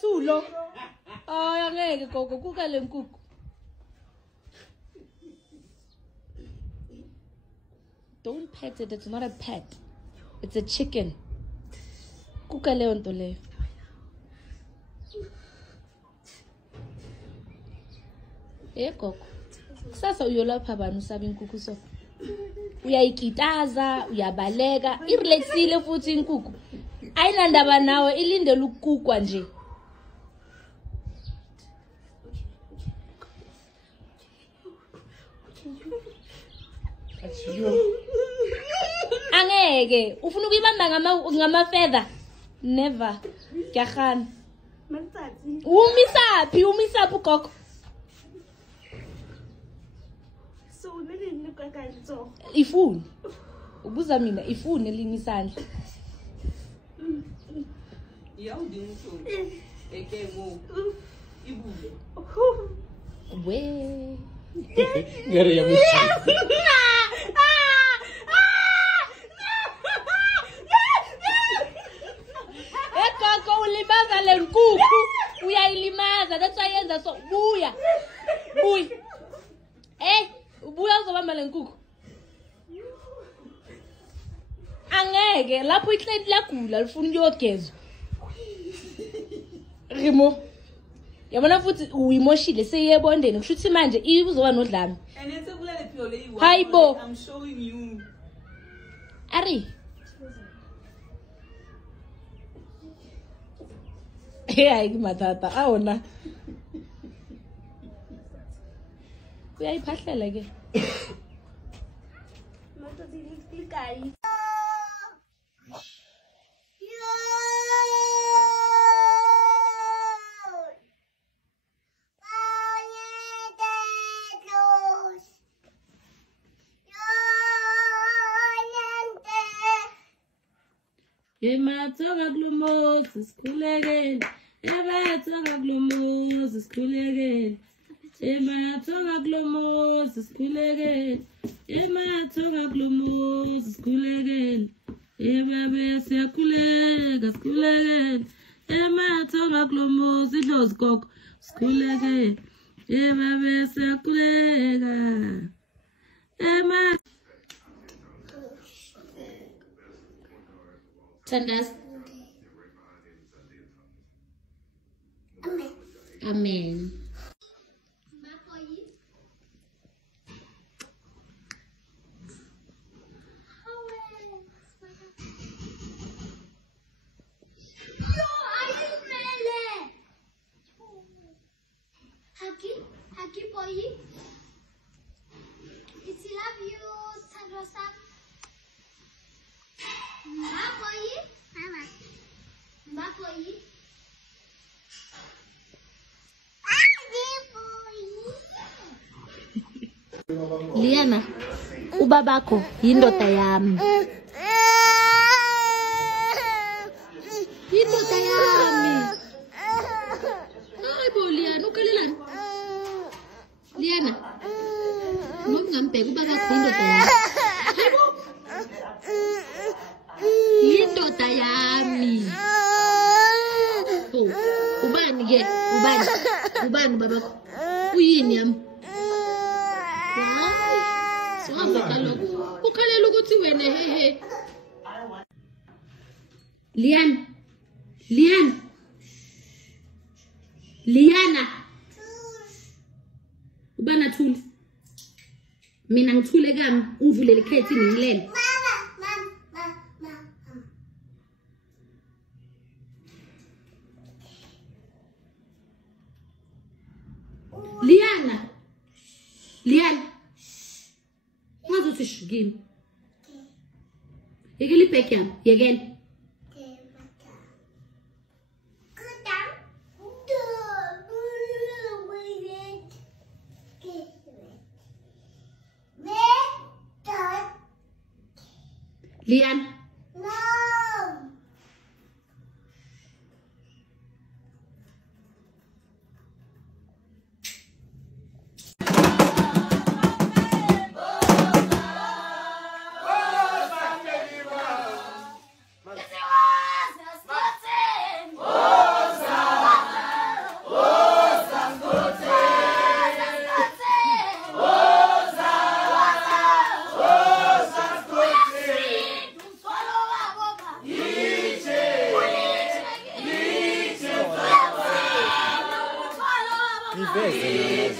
Tulo. Oh, angeke Gogo kuka le nkukhu. Don't pet it. It's not a pet. It's a chicken. Kuka le onto le. Gogo. Kusasa uyolapha bani usabe inkukhu so? Uyayikitaza, uyabaleka, irelaxile futhi inkukhu. Ayinandaba nawe ilindele ukukukwa nje. Angeke, ufuna ukuyibamba ngama feather? Never. Kyagana. Umisaphi Gogo? Ifuni. Ubuza mina ifuni elinye isandla. Yawudingisho. Ekemo. Ibule. We. Ngere ya muthu. Gogo ulimaza le nkukhu. Uyayilimaza. That's why yenza so. Buya. Ubuya uzobamba le nkukhu. Angeke lapho ihleli lagula lifuna uyogezwa. Rimo. Yabona futhi uyimoshile seyebondeni kusho ukuthi manje ibuzoba nodlame. Hayibo. I'm showing you. Ari. Hayi matata awona. Uyayiphahlela ke. Ematoga glumos iskulegen. Ematoga glumos iskulegen. Ematoga glumos iskulegen. Ematoga glumos iskulegen. Ebabe siyakulega iskulegen. Ematoga glumos idlos Gogo iskulegen. Ebabe siyakulega. Tandas. Amen. Haki boy. It's love you, Sandrosa. Liana, ubabakho yindoda yami. Yindoda yami. Hayibo Liana, ukalelani? Liana. Ngomngambheka ubabakho yindoda yami. Hayibo. Yindoda yami. Ubani ke? Ubani babakho? Uyini yami? Ukhalela ukuthi wena hehe. Liana. Ubana thule. Mina ngithule kami ungivulele ikhethi ngilele. Liana. Ngazuthi shikini. Yekela ibheki yami, yekela. Liana. Beze.